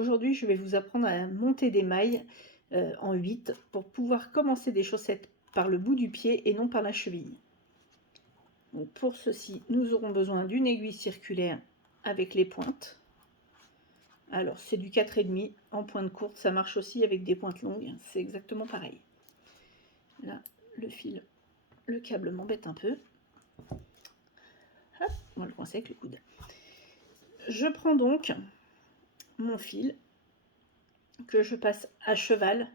Aujourd'hui, je vais vous apprendre à monter des mailles en 8 pour pouvoir commencer des chaussettes par le bout du pied et non par la cheville. Donc pour ceci, nous aurons besoin d'une aiguille circulaire avec les pointes. Alors c'est du 4,5 en pointe courte, ça marche aussi avec des pointes longues, c'est exactement pareil. Là, le fil, le câble m'embête un peu. Hop, on va le coincer avec le coude. Je prends donc mon fil que je passe à cheval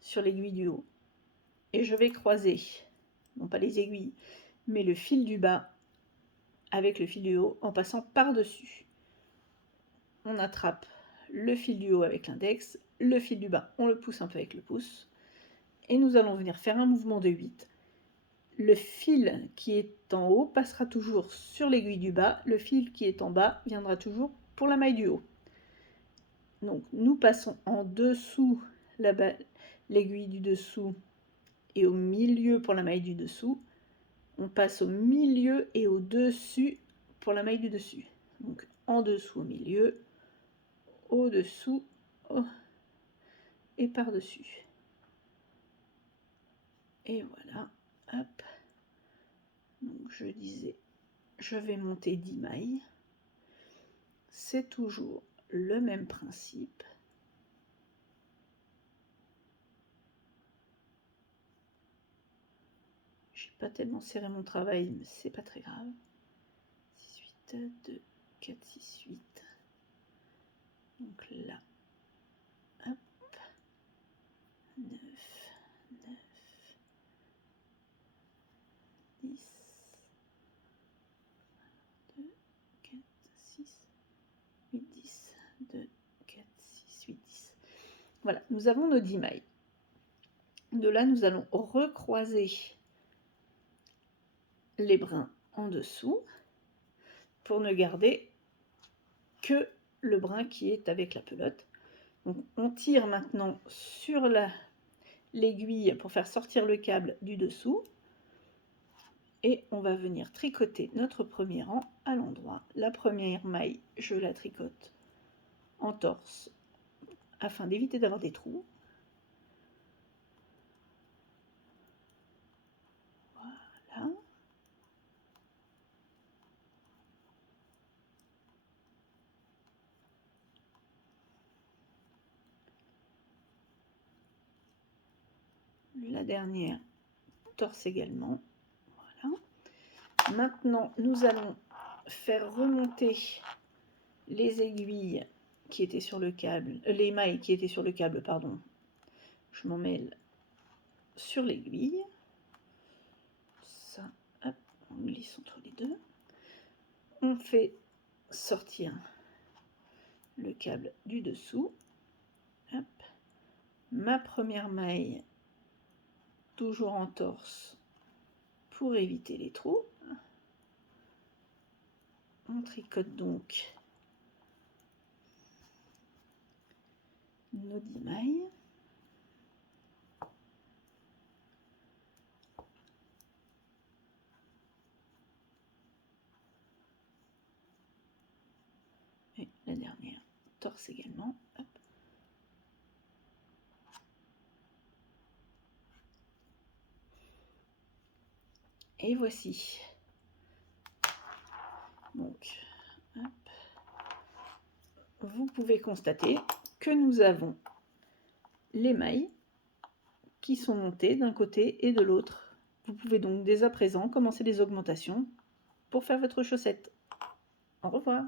sur l'aiguille du haut et je vais croiser, non pas les aiguilles, mais le fil du bas avec le fil du haut en passant par-dessus. On attrape le fil du haut avec l'index, le fil du bas, on le pousse un peu avec le pouce et nous allons venir faire un mouvement de 8. Le fil qui est en haut passera toujours sur l'aiguille du bas, le fil qui est en bas viendra toujours pour la maille du haut. Donc nous passons en dessous l'aiguille du dessous et au milieu pour la maille du dessous. On passe au milieu et au dessus pour la maille du dessus. Donc en dessous au milieu, au dessous et par dessus. Et voilà, hop. Donc je disais, je vais monter 10 mailles. C'est toujours le même principe. J'ai pas tellement serré mon travail, mais c'est pas très grave. 6, 8, 2, 4, 6, 8. Donc là, hop, 9, 9, 10, 2, 4, 6, 8, 10, 2, 4, 6, 8, 10. Voilà, nous avons nos 10 mailles. De là, nous allons recroiser les brins en dessous pour ne garder que le brin qui est avec la pelote. Donc, on tire maintenant sur l'aiguille pour faire sortir le câble du dessous et on va venir tricoter notre premier rang à l'endroit. La première maille, je la tricote en torse afin d'éviter d'avoir des trous. Voilà. La dernière, torse également. Voilà. Maintenant, nous allons faire remonter les aiguilles qui étaient sur le câble, les mailles qui étaient sur le câble, pardon. Je m'en mêle sur l'aiguille. Ça, hop, on glisse entre les deux. On fait sortir le câble du dessous. Hop. Ma première maille, toujours en torse, pour éviter les trous. On tricote donc nos 10 mailles. Et la dernière, torse également. Hop. Et voici. Donc, hop. Vous pouvez constater que nous avons les mailles qui sont montées d'un côté et de l'autre. Vous pouvez donc dès à présent commencer les augmentations pour faire votre chaussette. Au revoir.